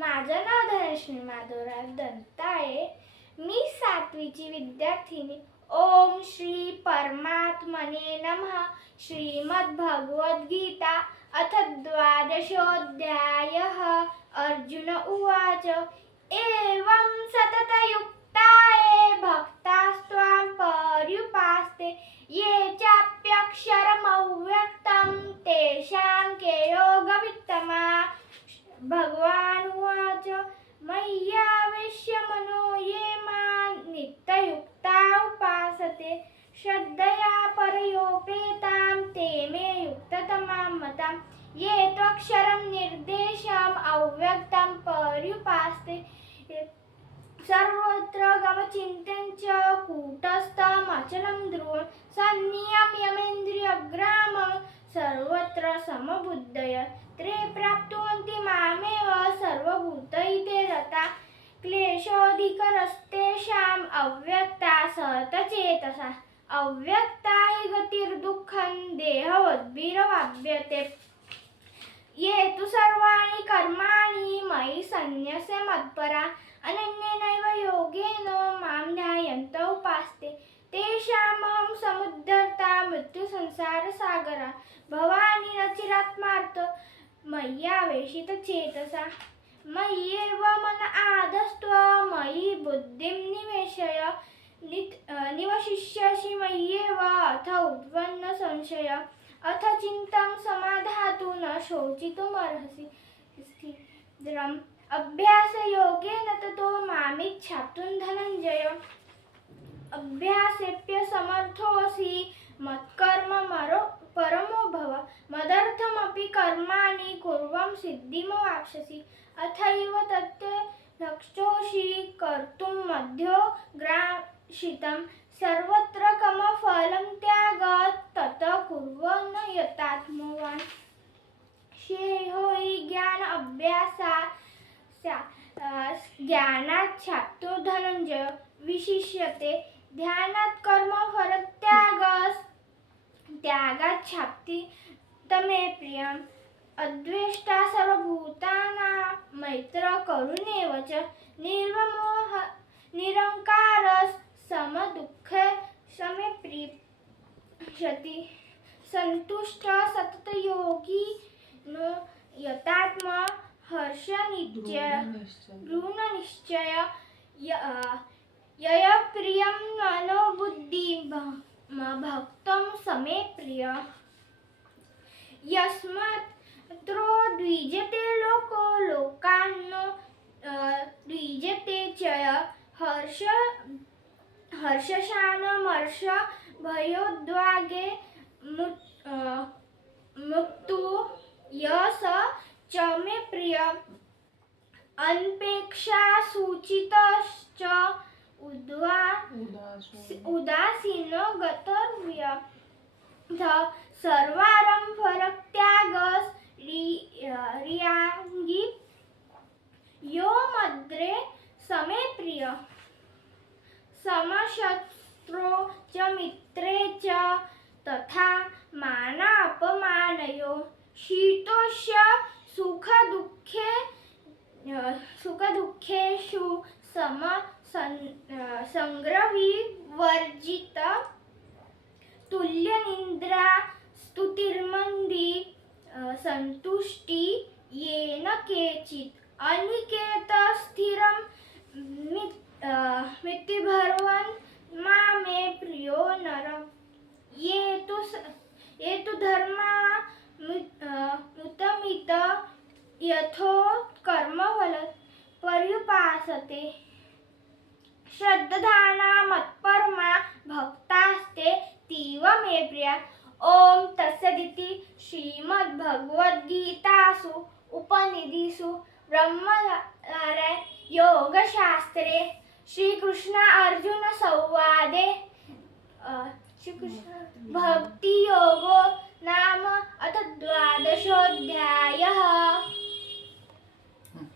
माझं नाव धनश्री माधवराव दंताळे. मी 7वीची विद्यार्थिनी. ओम श्री परमात्मने नमः. श्रीमद्भगवद्गीता अथ द्वादशोऽध्यायः. अर्जुन उवाच एवं सततयुक्ताये भक्तास्त्वां पर्युपास्ते ये चाप्यक्षरमव्यक्तं तेषां के योगवित्तमाः. भगवान् उवाच मय्यावेश्य मनो ये मां नित्ययुक्ता उपासते श्रद्धया परयोपेतां ते मे युक्ततमां मतां. ये त्वक्षरं निर्देशम् अव्यक्तं पर्युपास्ते सर्वत्र गमचिन्त्यं च कूटस्थम् अचलं ध्रुवं संनियम्यमेन्द्रियग्रामं सर्वत्र समबुद्धय ते प्राप्नुवन्ति मामेव सर्वभूतैते रता. क्लेशोऽधिकरस्तेषाम् अव्यक्ता सतचेतसा. अव्यक्ता हि गतिर्दुःखं देहवद्भिरवाप्यते. ये तु सर्वाणि कर्माणि मयि सन्न्यस्य मत्परा अनन्येनैव योगेन मां ध्यायन्त उपासते तेषामहं समुद्धर्ता मृत्युसंसारसागरात्. भवानि न चिरात्मार्थ मय्यावेशितचेतसा. मय्येव मन आधस्त्व मयि बुद्धिं निवेशय निवशिष्यसि मय्येव अथ उत्पन्न संशय. अथ चित्तं समाधातु न शोचितुमर्हसि स्थिरम् अभ्यासयोगेन ततो मामिच्छाप्तुं धनञ्जय. अभ्यासेऽप्यसमर्थोऽसि मत्कर्म परमो भव. मदर्थमपि कर्माणि कुर्वं सिद्धिमवाप्स्यसि. अथैव तत्यधक्षोषि कर्तुं मध्योग्राशितं सर्वत्र कर्मफलं त्यागात् ततः कुर्वन् यतात्मवान्. श्रेयो हि ज्ञान अभ्यासात् ज्ञानाच्छाप्तो धनञ्जय विशिष्यते. ध्यानात् कर्मफलत्यागाच्छाप्ति तमे प्रियम्. अद्वेष्टा सर्वभूतानां मैत्रः करुणेव च निर्ममो निरहङ्कारः समदुःखः समे प्रीष्यति. सन्तुष्टः सततयोगी नो यतात्मा हर्षनिश्चय ययप्रियं मनोबुद्धिं भक्तं समे प्रिय. यस्मात्रो द्विजते लोको लोकान्नो द्विजते च हर्षशानमर्ष भयोद्वेगे मुक्तो यस च मे प्रिय. अनपेक्षा सूचितश्च उदासीनो गतव्य. सर्वारंभपरित्यागः रियाङ्गी यो मद्रे समे प्रिय. समशत्रौ च मित्रे च तथा मानापमानयो. शीतोष्ण सुखदुःखेषु समसंग्रहविवर्जित. तुल्यनिन्द्रा स्तुतिर्मन्दी सन्तुष्टि येन केचित्. अनिकेत स्थिरं मितिभर्वन् मामे प्रियो नर. ये तु धर्मा मृतमित यथो कर्मफल पर्युपासते श्रद्धाना मत्परमा भक्तास्ते तीव मे प्रिया. ओम तत्सदिति श्रीमद्भगवद्गीतासु उपनिषत्सु ब्रह्मविद्यायां योगशास्त्रे श्रीकृष्ण अर्जुन संवादे भक्तियोगो नाम अथ द्वादशोऽध्यायः.